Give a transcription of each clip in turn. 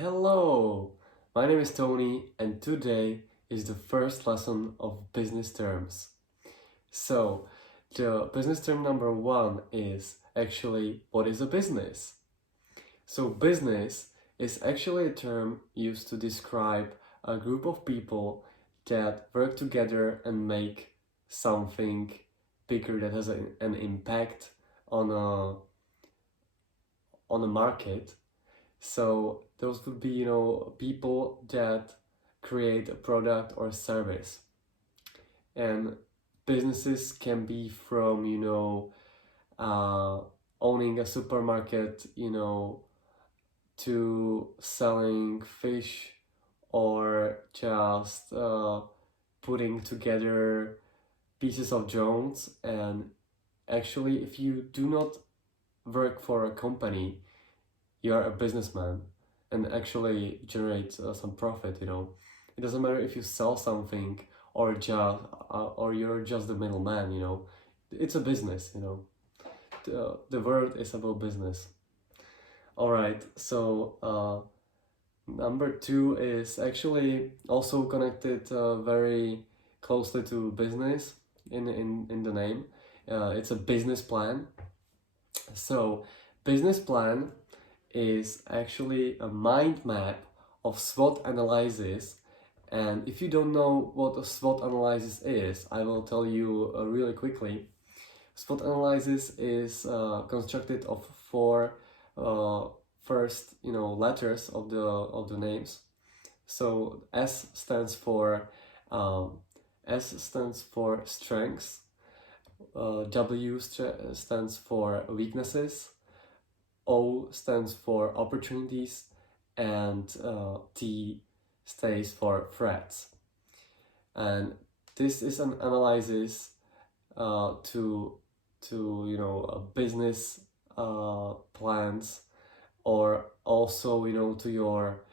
Hello, my name is Tony and today is the first lesson of business terms. So, the business term number one is actually what is a business? So, business is actually a term used to describe a group of people that work together and make something bigger that has an impact on a market. So those would be, people that create a product or service. And businesses can be from, owning a supermarket, to selling fish or just putting together pieces of drones. And actually, if you do not work for a company, you are a businessman and actually generate some profit. It doesn't matter if you sell something or just or you're just the middleman. It's a business. The word is about business. All right, so number two is actually also connected very closely to business in the name. It's a business plan. So business plan is actually a mind map of SWOT analysis. And if you don't know what a SWOT analysis is, I will tell you really quickly. SWOT analysis is constructed of four first letters of the names. So S stands for strengths, W stands for weaknesses, O stands for opportunities, and T stays for threats. And this is an analysis to business plans, or also to your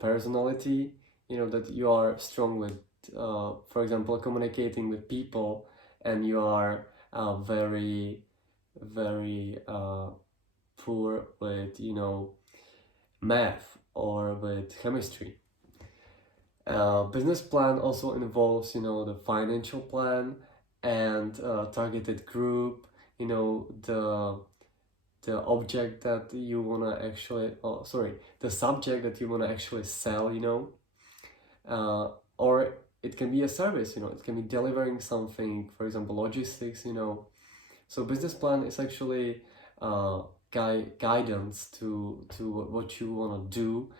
personality. That you are strong with, for example, communicating with people, and you are very poor with math or with chemistry. Business plan also involves the financial plan and targeted group, the object that you want to actually the subject that you want to actually sell, or it can be a service, it can be delivering something, for example, logistics. So business plan is actually guidance to what you want to do,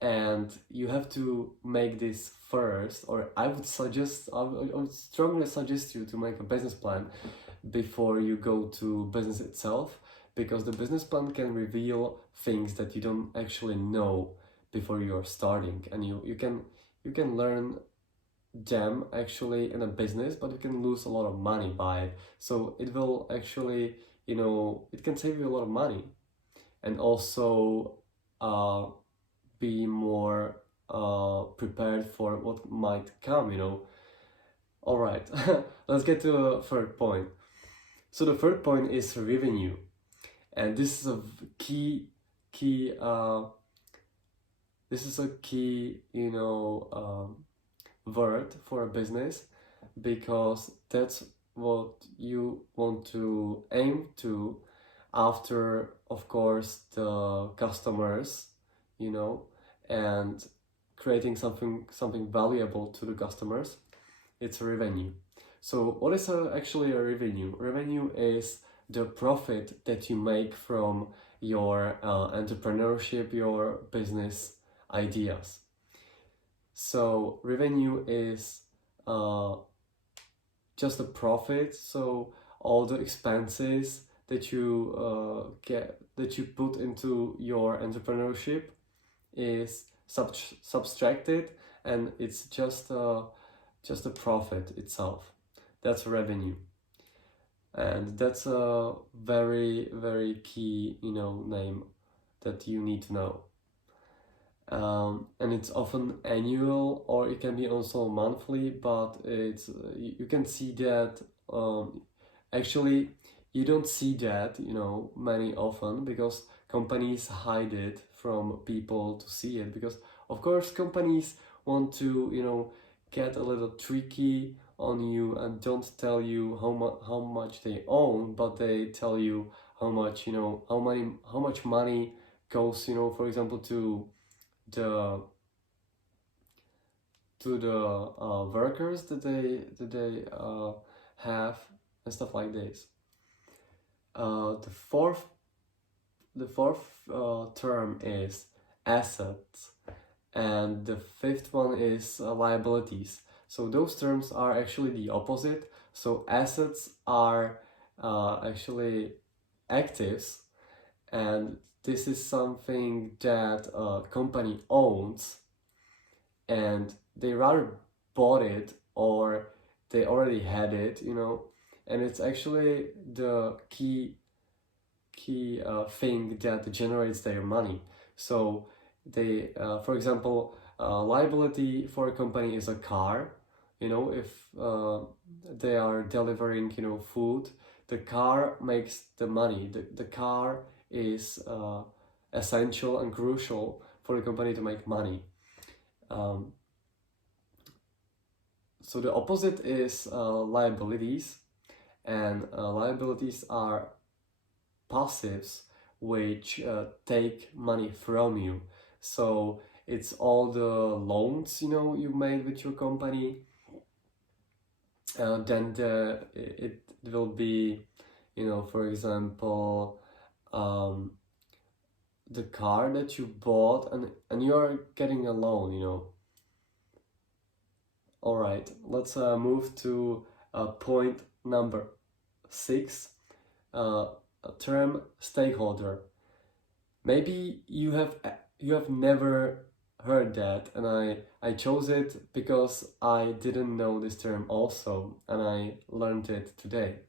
and you have to make this first, or I would strongly suggest you to make a business plan before you go to business itself, because the business plan can reveal things that you don't actually know before you're starting, and you can learn them actually in a business, but you can lose a lot of money by it. So it will actually, it can save you a lot of money, and also be more prepared for what might come. All right, let's get to the third point. So the third point is revenue, and this is a key word for a business, because that's what you want to aim to after, of course, the customers, and creating something valuable to the customers. It's revenue. So what is actually a revenue? Revenue is the profit that you make from your entrepreneurship, your business ideas. So revenue is just a profit. So all the expenses that you put into your entrepreneurship is subtracted, and it's just a profit itself. That's revenue, and that's a very key name that you need to know. And it's often annual, or it can be also monthly, but it's you can see that actually you don't see that many often, because companies hide it from people to see it, because of course companies want to, you know, get a little tricky on you and don't tell you how much they own, but they tell you how much, you know, how much money goes, you know, for example, to the workers that they have and stuff like this. The fourth term is assets, and the fifth one is liabilities. So those terms are actually the opposite. So assets are actually actives, and this is something that a company owns, and they rather bought it or they already had it, you know, and it's actually the key thing that generates their money. So they, for example, liability for a company is a car. You know, if they are delivering, you know, food, the car makes the money. The car is essential and crucial for the company to make money. So the opposite is liabilities, and liabilities are passives which take money from you. So it's all the loans, you know, you made with your company. Then it will be, you know, for example, the car that you bought, and you are getting a loan, you know. All right, let's move to point number 6, a term stakeholder. Maybe you have never heard that, and I chose it because I didn't know this term also, and I learned it today.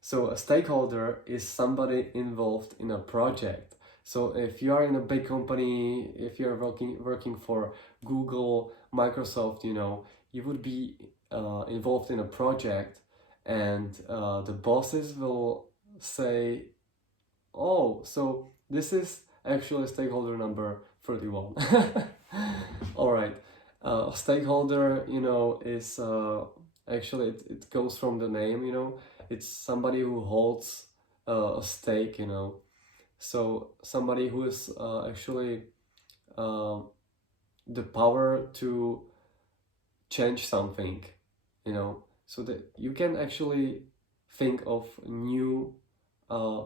So a stakeholder is somebody involved in a project. So if you are in a big company, if you're working for Google, Microsoft, you know, you would be involved in a project, and the bosses will say, oh, so this is actually stakeholder number 31. All right. Stakeholder, you know, is actually, it goes from the name, you know, it's somebody who holds a stake, you know. So somebody who is actually the power to change something, you know, so that you can actually think of new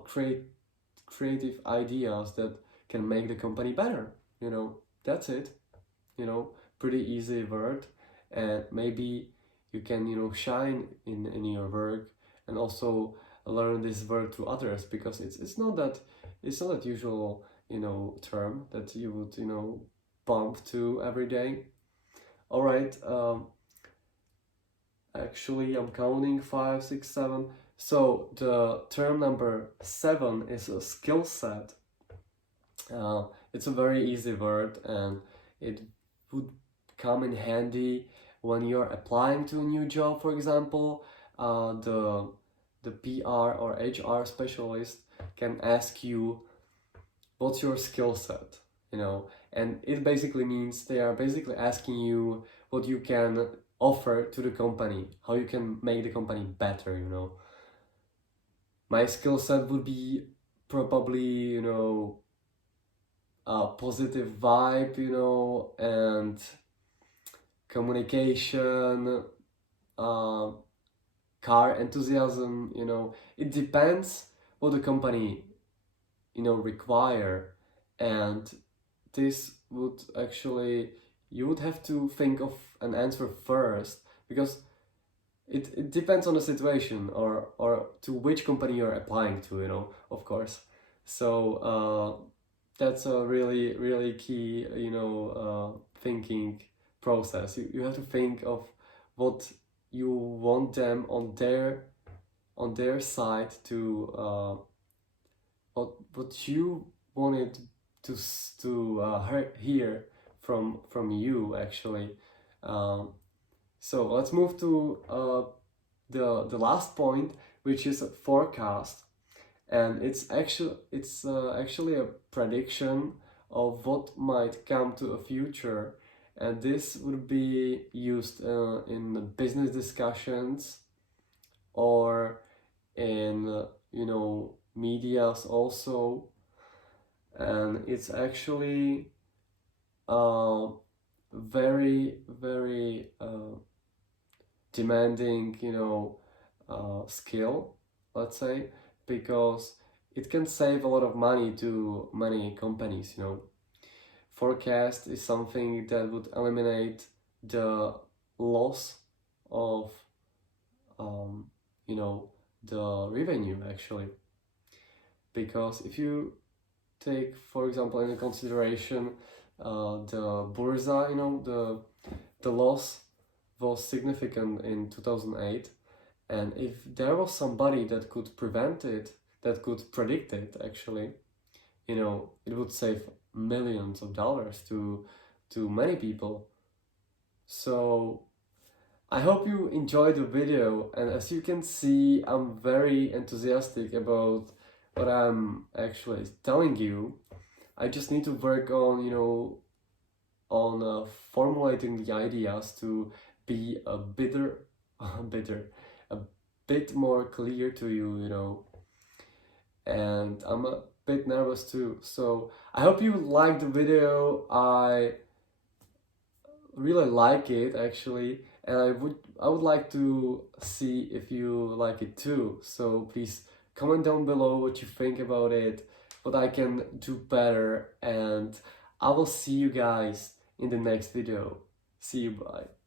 creative ideas that can make the company better, you know. That's it, you know, pretty easy word, and maybe you can, you know, shine in your work and also learn this word to others, because it's not that usual, you know, term that you would, you know, bump to every day. All right, actually I'm counting 5, 6, 7. So the term number 7 is a skill set. It's a very easy word, and it would come in handy when you're applying to a new job. For example, the PR or HR specialist can ask you, what's your skill set, you know, and it basically means they are basically asking you what you can offer to the company, how you can make the company better, you know. My skill set would be probably, you know, a positive vibe, you know, and communication, car enthusiasm, you know. It depends what the company, you know, require, and this would actually, you would have to think of an answer first, because it depends on the situation, or to which company you're applying to, you know, of course. So that's a really key, you know, thinking process. You have to think of what you want them on their side to what you wanted to hear from you, actually. So let's move to the last point, which is a forecast. and it's actually a prediction of what might come to a future, and this would be used in business discussions or in medias also, and it's actually very demanding skill, let's say, because it can save a lot of money to many companies. Forecast is something that would eliminate the loss of the revenue, actually, because if you take, for example, into consideration the bursa, the loss was significant in 2008, and if there was somebody that could prevent it, that could predict it, actually, it would save millions of dollars to many people. So I hope you enjoyed the video, and as you can see, I'm very enthusiastic about what I'm actually telling you. I just need to work on, formulating the ideas to be a bit more clear to you, and I'm a bit nervous too. So I hope you liked the video. I really like it, actually, and I would like to see if you like it too. So please comment down below what you think about it, what I can do better, and I will see you guys in the next video. See you, bye.